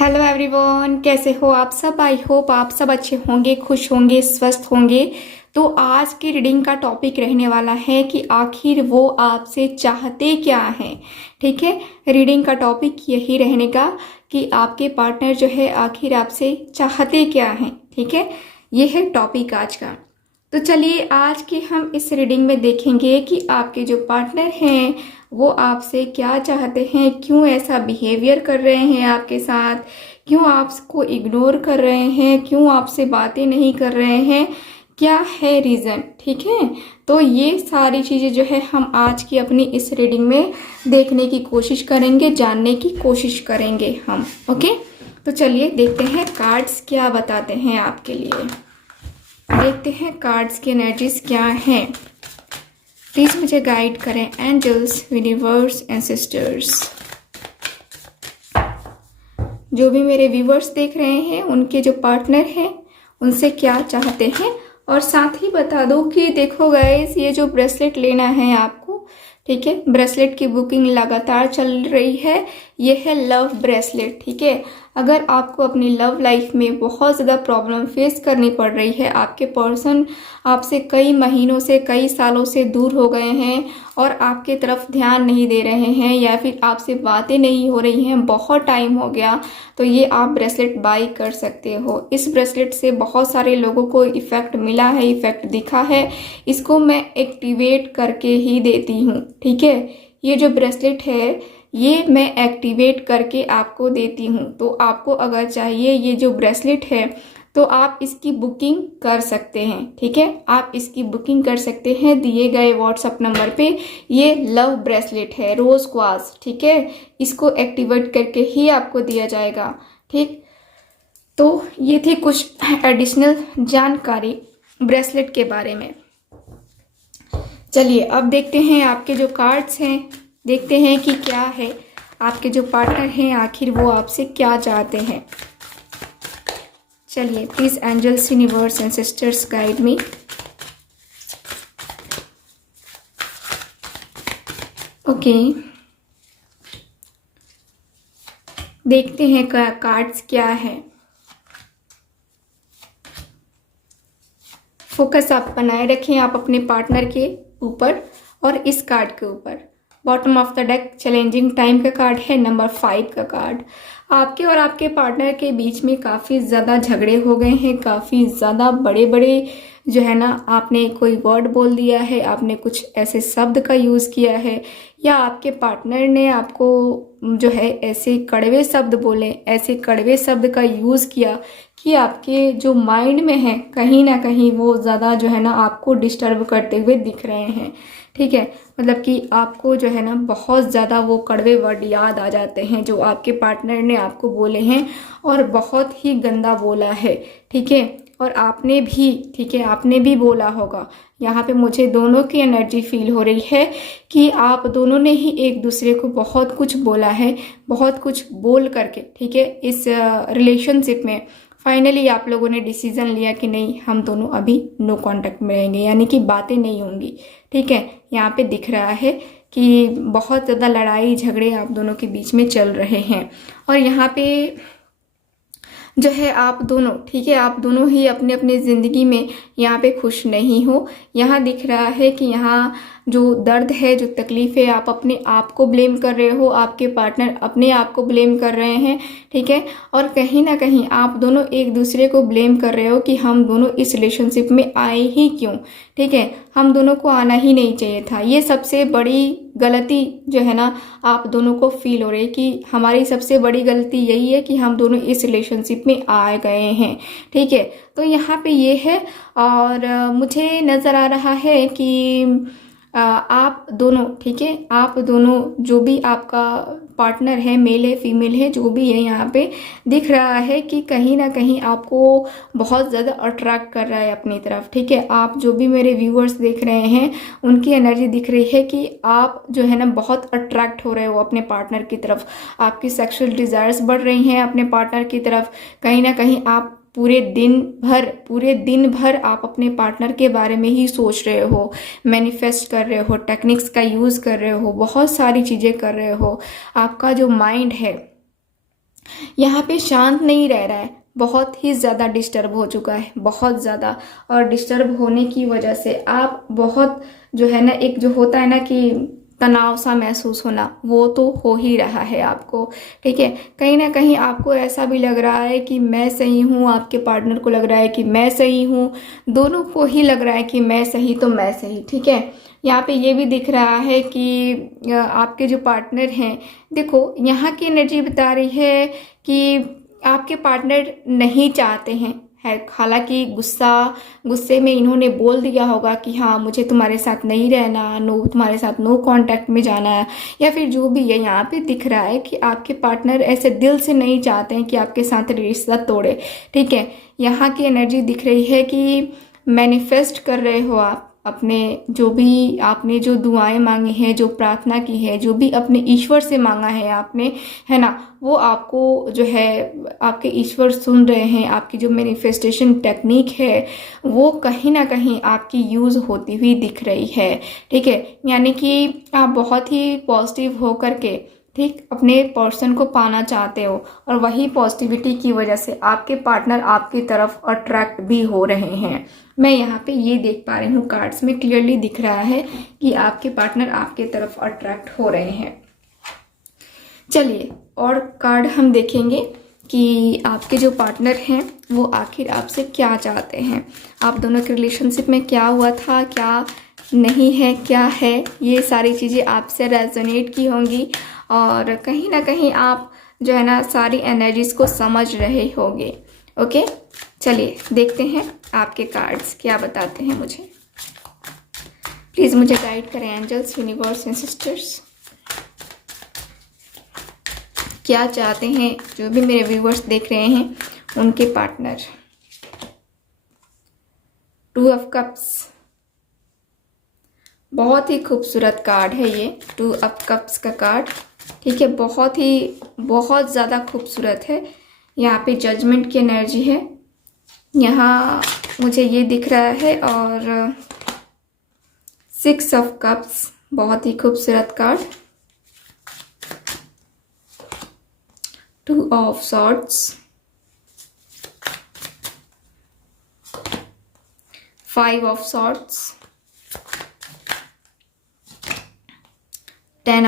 Hello everyone, कैसे हो आप सब। आई होप आप सब अच्छे होंगे, खुश होंगे, स्वस्थ होंगे। तो आज की रीडिंग का टॉपिक रहने वाला है कि आखिर वो आपसे चाहते क्या हैं। ठीक है, रीडिंग का टॉपिक यही रहने का कि आपके पार्टनर जो है आखिर आपसे चाहते क्या हैं। ठीक है, ये है टॉपिक आज का। तो चलिए आज की हम इस रीडिंग में देखेंगे कि आपके जो पार्टनर हैं वो आपसे क्या चाहते हैं, क्यों ऐसा बिहेवियर कर रहे हैं आपके साथ, क्यों आपको इग्नोर कर रहे हैं, क्यों आपसे बातें नहीं कर रहे हैं, क्या है रीज़न। ठीक है, तो ये सारी चीज़ें जो है हम आज की अपनी इस रीडिंग में देखने की कोशिश करेंगे, जानने की कोशिश करेंगे हम। ओके, तो चलिए देखते हैं कार्ड्स क्या बताते हैं आपके लिए। देखते हैं कार्ड्स की एनर्जीज क्या हैं। प्लीज मुझे गाइड करें एंजल्स, यूनिवर्स एंड सिस्टर्स। जो भी मेरे व्यूवर्स देख रहे हैं उनके जो पार्टनर हैं उनसे क्या चाहते हैं। और साथ ही बता दो कि देखो गाइस, ये जो ब्रेसलेट लेना है आपको, ठीक है, ब्रेसलेट की बुकिंग लगातार चल रही है। ये है लव ब्रेसलेट। ठीक है, अगर आपको अपनी लव लाइफ में बहुत ज़्यादा प्रॉब्लम फेस करनी पड़ रही है, आपके पर्सन आपसे कई महीनों से, कई सालों से दूर हो गए हैं और आपके तरफ ध्यान नहीं दे रहे हैं, या फिर आपसे बातें नहीं हो रही हैं, बहुत टाइम हो गया, तो ये आप ब्रेसलेट बाई कर सकते हो। इस ब्रेसलेट से बहुत सारे लोगों को इफ़ेक्ट मिला है, इफ़ेक्ट दिखा है। इसको मैं एक्टिवेट करके ही देती हूँ। ठीक है, ये जो ब्रेसलेट है ये मैं एक्टिवेट करके आपको देती हूँ। तो आपको अगर चाहिए ये जो ब्रेसलेट है तो आप इसकी बुकिंग कर सकते हैं। ठीक है, आप इसकी बुकिंग कर सकते हैं दिए गए व्हाट्सएप नंबर पे। ये लव ब्रेसलेट है, रोज क्वार्ट्ज। ठीक है, इसको एक्टिवेट करके ही आपको दिया जाएगा। ठीक, तो ये थी कुछ एडिशनल जानकारी ब्रेसलेट के बारे में। चलिए अब देखते हैं आपके जो कार्ड्स हैं, देखते हैं कि क्या है आपके जो पार्टनर हैं आखिर वो आपसे क्या चाहते हैं। चलिए please angels, universe and sisters guide me. Okay, देखते हैं कार्ड्स क्या है। फोकस आप बनाए रखें आप अपने पार्टनर के ऊपर और इस कार्ड के ऊपर। Bottom of the deck challenging time का कार्ड है, नंबर 5 का कार्ड। आपके और आपके पार्टनर के बीच में काफ़ी ज़्यादा झगड़े हो गए हैं, काफ़ी ज़्यादा बड़े बड़े जो है ना, आपने कोई वर्ड बोल दिया है, आपने कुछ ऐसे शब्द का यूज़ किया है, या आपके पार्टनर ने आपको जो है ऐसे कड़वे शब्द बोले, ऐसे कड़वे शब्द का यूज़ किया कि आपके जो माइंड में है कहीं ना कहीं वो ज़्यादा जो है ना आपको डिस्टर्ब करते हुए दिख रहे हैं। ठीक है, मतलब कि आपको जो है ना बहुत ज़्यादा वो कड़वे वर्ड याद आ जाते हैं जो आपके पार्टनर ने आपको बोले हैं और बहुत ही गंदा बोला है। ठीक है, और आपने भी, ठीक है, आपने भी बोला होगा। यहाँ पे मुझे दोनों की एनर्जी फील हो रही है कि आप दोनों ने ही एक दूसरे को बहुत कुछ बोला है, बहुत कुछ बोल करके, ठीक है, इस रिलेशनशिप में फाइनली आप लोगों ने डिसीजन लिया कि नहीं, हम दोनों अभी नो कांटेक्ट में रहेंगे, यानी कि बातें नहीं होंगी। ठीक है, यहाँ पे दिख रहा है कि बहुत ज़्यादा लड़ाई झगड़े आप दोनों के बीच में चल रहे हैं। और यहाँ पे जो है आप दोनों, ठीक है, आप दोनों ही अपने अपने ज़िंदगी में यहाँ पे खुश नहीं हो। यहाँ दिख रहा है कि यहाँ जो दर्द है, जो तकलीफ़ है, आप अपने आप को ब्लेम कर रहे हो, आपके पार्टनर अपने आप को ब्लेम कर रहे हैं। ठीक है, और कहीं ना कहीं आप दोनों एक दूसरे को ब्लेम कर रहे हो कि हम दोनों इस रिलेशनशिप में आए ही क्यों। ठीक है, हम दोनों को आना ही नहीं चाहिए था। ये सबसे बड़ी गलती जो है ना आप दोनों को फील हो रही है कि हमारी सबसे बड़ी गलती यही है कि हम दोनों इस रिलेशनशिप में आ गए हैं। ठीक है, तो यहाँ पे ये है। और मुझे नज़र आ रहा है कि आप दोनों, ठीक है, आप दोनों जो भी आपका पार्टनर है, मेल है, फीमेल है, जो भी है, यहाँ पे दिख रहा है कि कहीं ना कहीं आपको बहुत ज़्यादा अट्रैक्ट कर रहा है अपनी तरफ। ठीक है, आप जो भी मेरे व्यूअर्स देख रहे हैं उनकी एनर्जी दिख रही है कि आप जो है ना बहुत अट्रैक्ट हो रहे हो अपने पार्टनर की तरफ। आपकी सेक्सुअल डिज़ायर्स बढ़ रही हैं अपने पार्टनर की तरफ। कहीं ना कहीं आप पूरे दिन भर आप अपने पार्टनर के बारे में ही सोच रहे हो, मैनिफेस्ट कर रहे हो, टेक्निक्स का यूज़ कर रहे हो, बहुत सारी चीज़ें कर रहे हो। आपका जो माइंड है यहाँ पे शांत नहीं रह रहा है, बहुत ही ज़्यादा डिस्टर्ब हो चुका है, बहुत ज़्यादा। और डिस्टर्ब होने की वजह से आप बहुत जो है ना, एक जो होता है ना कि तनाव सा महसूस होना, वो तो हो ही रहा है आपको, ठीक है। कहीं ना कहीं आपको ऐसा भी लग रहा है कि मैं सही हूँ, आपके पार्टनर को लग रहा है कि मैं सही हूँ, दोनों को ही लग रहा है कि मैं सही तो मैं सही, ठीक है। यहाँ पे ये भी दिख रहा है कि आपके जो पार्टनर हैं, देखो यहाँ की एनर्जी बता रही है कि आपके पार्टनर नहीं चाहते हैं, है हालांकि गुस्से में इन्होंने बोल दिया होगा कि हाँ मुझे तुम्हारे साथ नहीं रहना, नो तुम्हारे साथ नो कांटेक्ट में जाना है, या फिर जो भी है। यहाँ पे दिख रहा है कि आपके पार्टनर ऐसे दिल से नहीं चाहते हैं कि आपके साथ रिश्ता तोड़े, ठीक है। यहाँ की एनर्जी दिख रही है कि मैनिफेस्ट कर रहे हो आप अपने, जो भी आपने जो दुआएं मांगी हैं, जो प्रार्थना की है, जो भी अपने ईश्वर से मांगा है आपने, है ना, वो आपको जो है आपके ईश्वर सुन रहे हैं। आपकी जो मैनिफेस्टेशन टेक्निक है वो कहीं ना कहीं आपकी यूज़ होती हुई दिख रही है, ठीक है। यानी कि आप बहुत ही पॉजिटिव होकर के, ठीक, अपने पर्सन को पाना चाहते हो, और वही पॉजिटिविटी की वजह से आपके पार्टनर आपकी तरफ अट्रैक्ट भी हो रहे हैं। मैं यहाँ पे ये देख पा रही हूँ, कार्ड्स में क्लियरली दिख रहा है कि आपके पार्टनर आपके तरफ अट्रैक्ट हो रहे हैं। चलिए और कार्ड हम देखेंगे कि आपके जो पार्टनर हैं वो आखिर आपसे क्या चाहते हैं, आप दोनों के रिलेशनशिप में क्या हुआ था, क्या नहीं है, क्या है, ये सारी चीज़ें आपसे रेजोनेट की होंगी, और कहीं ना कहीं आप जो है ना सारी एनर्जीज को समझ रहे होंगे। ओके, चलिए देखते हैं आपके कार्ड्स क्या बताते हैं मुझे। प्लीज़ मुझे गाइड करें एंजल्स, यूनिवर्स एंड सिस्टर्स, क्या चाहते हैं जो भी मेरे व्यूवर्स देख रहे हैं उनके पार्टनर। 2 ऑफ कप्स, बहुत ही खूबसूरत कार्ड है ये 2 ऑफ कप्स का कार्ड, ठीक है। बहुत ज़्यादा खूबसूरत है। यहाँ पे जजमेंट की एनर्जी है, यहाँ मुझे ये दिख रहा है, और 6 ऑफ कप्स, बहुत ही खूबसूरत card. 2 of swords, 5 of swords, 10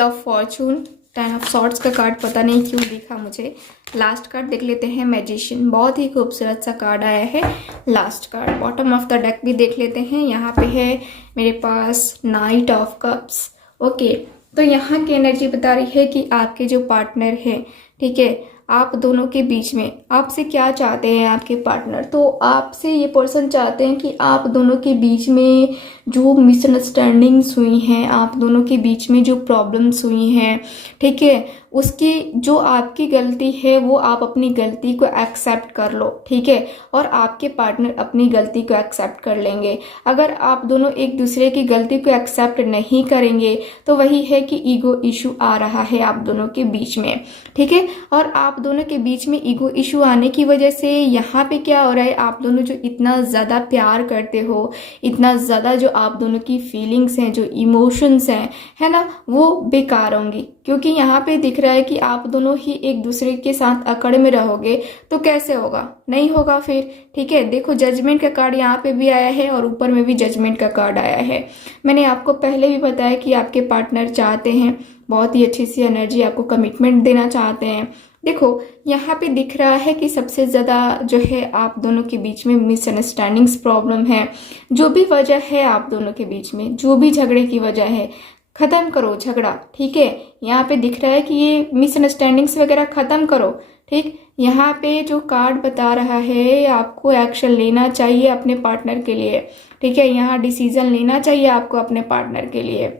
of Fortune. 10 of swords का कार्ड पता नहीं क्यों दिखा मुझे। लास्ट कार्ड देख लेते हैं, मैजिशियन, बहुत ही खूबसूरत सा कार्ड आया है last card. Bottom of the deck भी देख लेते हैं, यहाँ पे है मेरे पास नाइट ऑफ कप्स। ओके, तो यहाँ की एनर्जी बता रही है कि आपके जो पार्टनर है, ठीक है, आप दोनों के बीच में आपसे क्या चाहते हैं आपके पार्टनर। तो आपसे ये पर्सन चाहते हैं कि आप दोनों के बीच में जो मिसअंडरस्टैंडिंग्स हुई हैं, आप दोनों के बीच में जो प्रॉब्लम्स हुई हैं, ठीक है, उसकी जो आपकी गलती है वो आप अपनी गलती को एक्सेप्ट कर लो, ठीक है, और आपके पार्टनर अपनी गलती को एक्सेप्ट कर लेंगे। अगर आप दोनों एक दूसरे की गलती को एक्सेप्ट नहीं करेंगे तो वही है कि ईगो इशू आ रहा है आप दोनों के बीच में, ठीक है। और आप दोनों के बीच में ईगो इशू आने की वजह से यहाँ पे क्या हो रहा है, आप दोनों जो इतना ज़्यादा प्यार करते हो, इतना ज़्यादा जो आप दोनों की फीलिंग्स हैं, जो इमोशंस हैं, है ना, वो बेकार होंगी। क्योंकि यहाँ पे दिख रहा है कि आप दोनों ही एक दूसरे के साथ अकड़ में रहोगे तो कैसे होगा, नहीं होगा फिर, ठीक है। देखो जजमेंट का कार्ड यहाँ पे भी आया है और ऊपर में भी जजमेंट का कार्ड आया है। मैंने आपको पहले भी बताया कि आपके पार्टनर चाहते हैं, बहुत ही अच्छी सी एनर्जी, आपको कमिटमेंट देना चाहते हैं। देखो यहाँ पे दिख रहा है कि सबसे ज़्यादा जो है आप दोनों के बीच में मिसअंडरस्टैंडिंग्स प्रॉब्लम है, जो भी वजह है आप दोनों के बीच में, जो भी झगड़े की वजह है, ख़त्म करो झगड़ा, ठीक है। यहाँ पे दिख रहा है कि ये मिसअंडरस्टैंडिंग्स वगैरह ख़त्म करो, ठीक। यहाँ पे जो कार्ड बता रहा है आपको एक्शन लेना चाहिए अपने पार्टनर के लिए, ठीक है। यहाँ डिसीजन लेना चाहिए आपको अपने पार्टनर के लिए।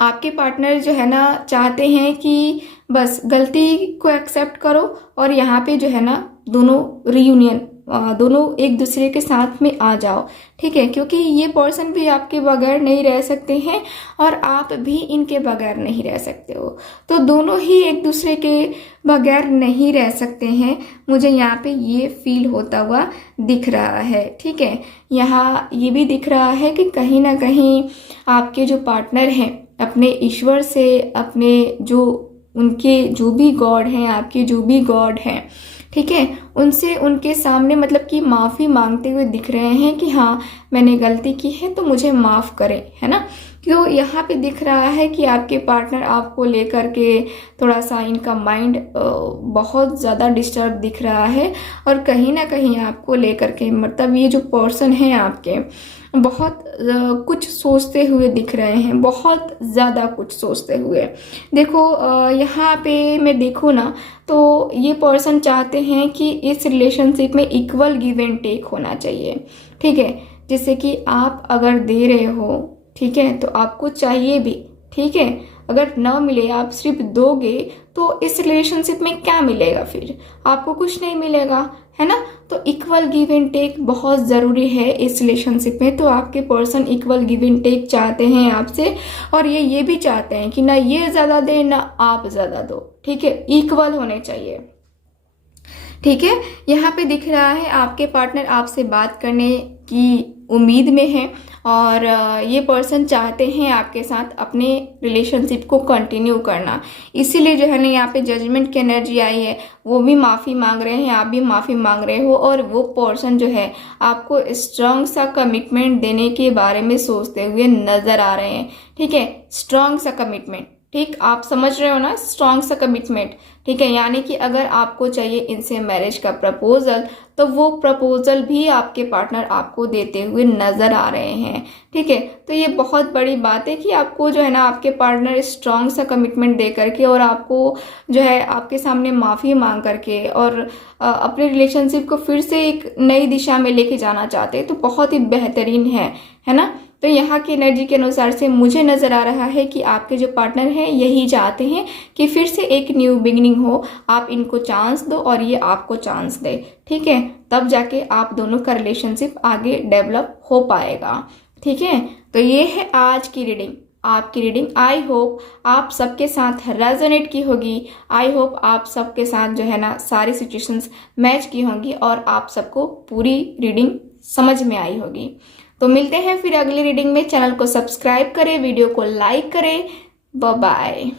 आपके पार्टनर जो है ना चाहते हैं कि बस गलती को एक्सेप्ट करो, और यहाँ पे जो है ना दोनों रीयूनियन, दोनों एक दूसरे के साथ में आ जाओ, ठीक है। क्योंकि ये पर्सन भी आपके बगैर नहीं रह सकते हैं और आप भी इनके बगैर नहीं रह सकते हो, तो दोनों ही एक दूसरे के बगैर नहीं रह सकते हैं। मुझे यहाँ पे ये फील होता हुआ दिख रहा है, ठीक है। यहाँ ये भी दिख रहा है कि कहीं ना कहीं आपके जो पार्टनर हैं अपने ईश्वर से, अपने जो उनके जो भी गॉड हैं, आपके जो भी गॉड हैं, ठीक है, उनसे उनके सामने मतलब कि माफ़ी मांगते हुए दिख रहे हैं कि हाँ मैंने गलती की है तो मुझे माफ़ करें, है ना। तो यहाँ पे दिख रहा है कि आपके पार्टनर आपको लेकर के थोड़ा सा इनका माइंड बहुत ज़्यादा डिस्टर्ब दिख रहा है, और कहीं ना कहीं आपको लेकर के मतलब ये जो पर्सन है आपके बहुत कुछ सोचते हुए दिख रहे हैं, बहुत ज़्यादा कुछ सोचते हुए। देखो यहाँ पे मैं देखूँ ना तो ये पर्सन चाहते हैं कि इस रिलेशनशिप में इक्वल गिव एंड टेक होना चाहिए, ठीक है। जैसे कि आप अगर दे रहे हो, ठीक है, तो आपको चाहिए भी, ठीक है। अगर ना मिले, आप सिर्फ दोगे तो इस रिलेशनशिप में क्या मिलेगा, फिर आपको कुछ नहीं मिलेगा, है ना। तो इक्वल गिव एंड टेक बहुत ज़रूरी है इस रिलेशनशिप में। तो आपके person equal give and take चाहते हैं आपसे, और ये भी चाहते हैं कि ना ये ज़्यादा दे ना आप ज़्यादा दो, ठीक है, इक्वल होने चाहिए, ठीक है। यहाँ पे दिख रहा है आपके पार्टनर आपसे बात करने की उम्मीद में है, और ये पर्सन चाहते हैं आपके साथ अपने रिलेशनशिप को कंटिन्यू करना। इसीलिए जो है ना यहाँ पे जजमेंट की एनर्जी आई है, वो भी माफ़ी मांग रहे हैं, आप भी माफ़ी मांग रहे हो, और वो पर्सन जो है आपको स्ट्रांग सा कमिटमेंट देने के बारे में सोचते हुए नज़र आ रहे हैं, ठीक है। स्ट्रांग सा कमिटमेंट, ठीक, आप समझ रहे हो ना, स्ट्रांग सा कमिटमेंट, ठीक है। यानी कि अगर आपको चाहिए इनसे मैरिज का प्रपोजल, तो वो प्रपोजल भी आपके पार्टनर आपको देते हुए नजर आ रहे हैं, ठीक है। तो ये बहुत बड़ी बात है कि आपको जो है ना आपके पार्टनर स्ट्रांग सा कमिटमेंट दे करके और आपको जो है आपके सामने माफ़ी मांग करके और अपने रिलेशनशिप को फिर से एक नई दिशा में लेके जाना चाहते हैं, तो बहुत ही बेहतरीन है ना। तो यहाँ की एनर्जी के अनुसार से मुझे नज़र आ रहा है कि आपके जो पार्टनर हैं यही चाहते हैं कि फिर से एक न्यू बिगिनिंग हो, आप इनको चांस दो और ये आपको चांस दे, ठीक है। तब जाके आप दोनों का रिलेशनशिप आगे डेवलप हो पाएगा, ठीक है। तो ये है आज की रीडिंग, आपकी रीडिंग। आई होप आप सबके साथ रेजोनेट की होगी, आई होप आप सबके साथ जो है ना सारी सिचुएशंस मैच की होंगी और आप सबको पूरी रीडिंग समझ में आई होगी। तो मिलते हैं फिर अगली रीडिंग में। चैनल को सब्सक्राइब करें, वीडियो को लाइक करें। Bye bye.